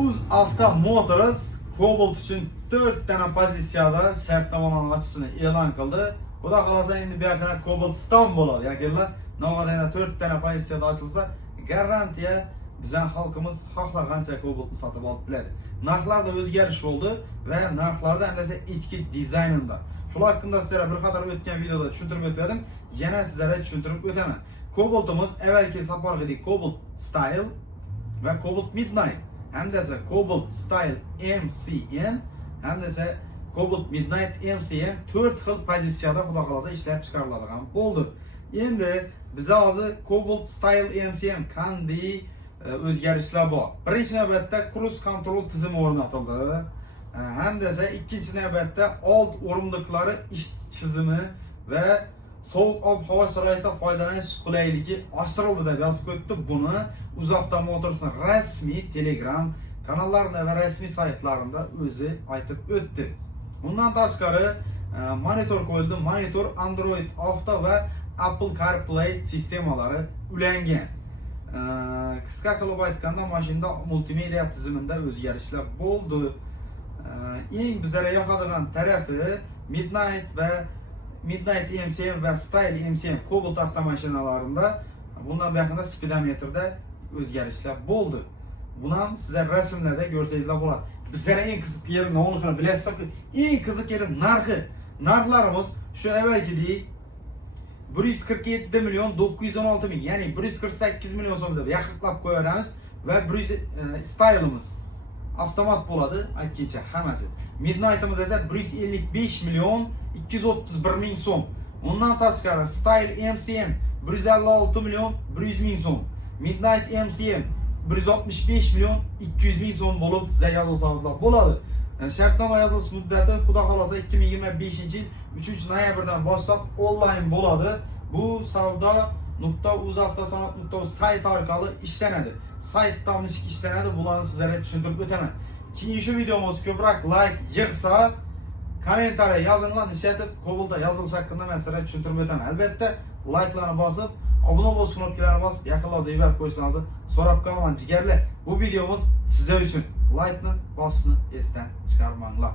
UzAvto Motors Cobalt uchun 4 tane pozitsiyada shartnomalarning ochishini e'lon qildi. Xudo xolasa endi bu yoqda Cobalt'ston bo'ladi. Yo'qlar, navbatda 4 tane pozitsiyada ochilsa, garantiya bizning xalqimiz xohlagancha Cobalt'ni sotib olib biladi. Narxlarda o'zgarish bo'ldi va narxlarda hamda ichki dizaynida. Shular hakkında sizlere bir qator o'tgan videoda tushuntirib o'tdim. Yana sizlarga tushuntirib o'taman. Cobalt'imiz avvalgi safargidek Cobalt Style va Cobalt Midnight, hamda Cobalt Style MCM, hamda Cobalt Midnight MCM 4 xil pozitsiyada xudo xolasa ishlab chiqariladigan bo'ldi. Endi biz hozir Cobalt Style MCM qanday o'zgarishlar bor. Birinchi navbatda cruise control tizimi o'rnatildi. Hamda ikkinchi navbatda old o'rindiqlari ish chizimi va sovuq ob-havo sharoitida foydalanish qulayligi oshirildi deb yozib o'tdi. Buni UzAvto Motors'ning rasmiy Telegram kanallarida va rasmiy saytlarida o'zi aytib o'tdi. Bundan tashqari monitor qo'yildi. Monitor Android Auto va Apple CarPlay sistemalari ulangan. Qisqa qilib aytganda mashinada multimedia tizimida o'zgarishlar bo'ldi. Eng bizlarga yoqadigan tarafi Midnight MCM va Style MCM Cobalt avtomashinalarında bundan buyoqda speedometrda o'zgarishlar bo'ldi. Buni ham sizlar rasmlarda ko'rsangizlar bo'ladi. Bizlarga eng qiziq yeri nima bilasizlar? Eng qiziq yeri narxi. Narxlarimiz shu avvalgidek 147 milyon 916 ming, ya'ni 148 milyon so'm deb yaqinlab qo'yamiz va Style'imiz avtomat bo'ladi, aytgancha hammasi. Midnight'imiz esa 155 milyon 231 ming so'm. Undan tashqari Style MCM 156 milyon 100 ming so'm. Midnight MCM 165 milyon 200 ming so'm bo'lib sizga yozilsanizlar bo'ladi. Shartnoma yozilish muddati xudo xolasa 2025-yil 3-noyabrdan boshlab onlayn bo'ladi. Bu savdo.uzavtosanoat.uz sayt orqali ishlanadi. Saytdan ishlanadi, bularni sizlarga tushuntirib o'taman. Keyingi videomiz ko'proq like yig'sa, kommentariy yozinglar, nishatib Cobalt'da yozilish haqida men sizlarga tushuntirib o'taman. Albatta, like'larni bosib, obuna bo'lish knopkalarini bosib, yaqinlarga yuborib qo'ysangiz so'rab qolaman jigarlar. Bu videomiz sizlar uchun. Like'ni bosishni esdan chiqarmanglar.